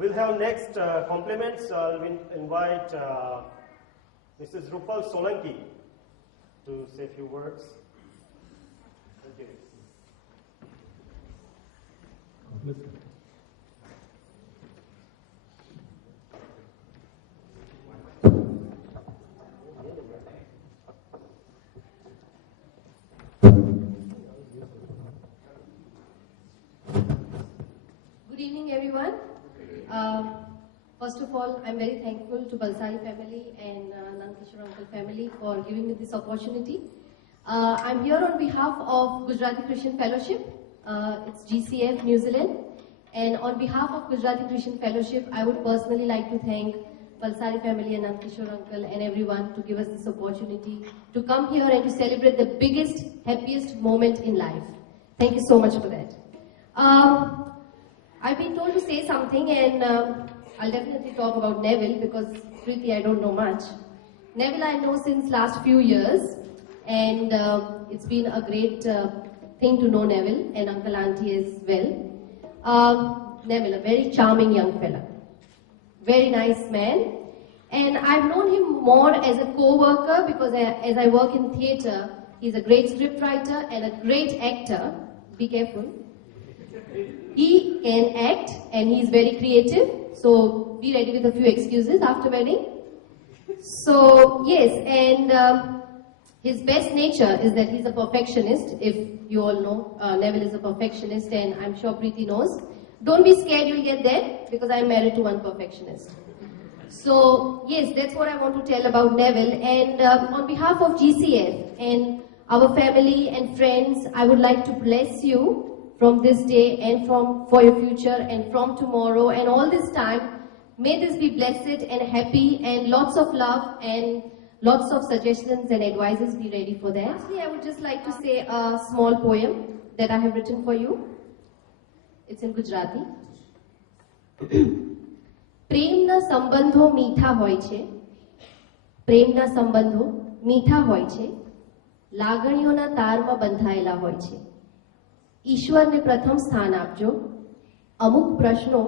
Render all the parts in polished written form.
We'll have next compliments. I'll invite Mrs. Rupal Solanki to say a few words. Thank you. Good evening, everyone. First of all, I'm very thankful to Balsari family and Nandkishore uncle family for giving me this opportunity. I'm here on behalf of Gujarati Christian Fellowship. It's GCF New Zealand. And on behalf of Gujarati Christian Fellowship, I would personally like to thank Balsari family and Nandkishore uncle and everyone to give us this opportunity to come here and to celebrate the biggest, happiest moment in life. Thank you so much for that. I've been told to say something, and I'll definitely talk about Neville because Preeti, I don't know much. Neville I know since last few years, and it's been a great thing to know Neville and Uncle Auntie as well. Neville, a very charming young fella, very nice man, and I've known him more as a co-worker because as I work in theatre, he's a great scriptwriter and a great actor. Be careful. He can act and he's very creative, so be ready with a few excuses after wedding. So yes, and his best nature is that he's a perfectionist. If you all know, Neville is a perfectionist, and I'm sure Preeti knows. Don't be scared, you'll get there because I'm married to one perfectionist. So yes, that's what I want to tell about Neville. And on behalf of GCF and our family and friends, I would like to bless you from this day and for your future and from tomorrow and all this time. May this be blessed and happy and lots of love and lots of suggestions and advices. Be ready for that. Lastly, I would just like to say a small poem that I have written for you. It's in Gujarati. પ્રેમના સંબંધો મીઠા હોય છે, પ્રેમના સંબંધો મીઠા હોય છે, લાગણીઓના તારમાં બંધાયેલા હોય છે. ઈશ્વરને પ્રથમ સ્થાન આપજો, અમુક પ્રશ્નો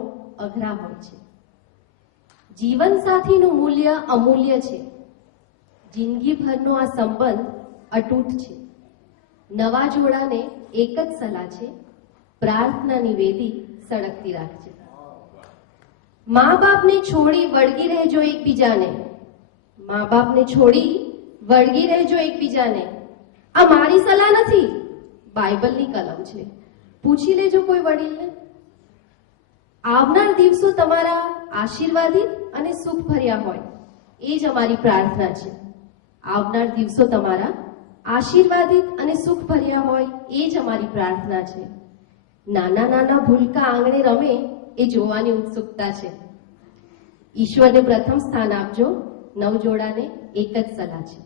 અઘરા હોય છે. જીવનસાથીનું મૂલ્ય અમૂલ્ય છે, જિંદગીભરનો આ સંબંધ અતૂટ છે. નવા જોડાને એક જ સલાહ છે, પ્રાર્થના નિવેદી સળગતી રાખજે. મા બાપને છોડી વળગી રહેજો એકબીજાને, મા બાપને છોડી વળગી રહેજો એકબીજાને. આ મારી સલાહ નથી, બાઇબલની કલમ છે, પૂછી લેજો કોઈ વડીલને. આવનાર દિવસો તમારા આશીર્વાદિત અને સુખભર્યા હોય એ જ અમારી પ્રાર્થના છે. આવનાર દિવસો તમારા આશીર્વાદિત અને સુખભર્યા હોય એ જ અમારી પ્રાર્થના છે. નાના નાના ભૂલકા આંગણે રમે એ જોવાની ઉત્સુકતા છે. ઈશ્વરને પ્રથમ સ્થાન આપજો, નવજોડાને એક જ સલાહ છે.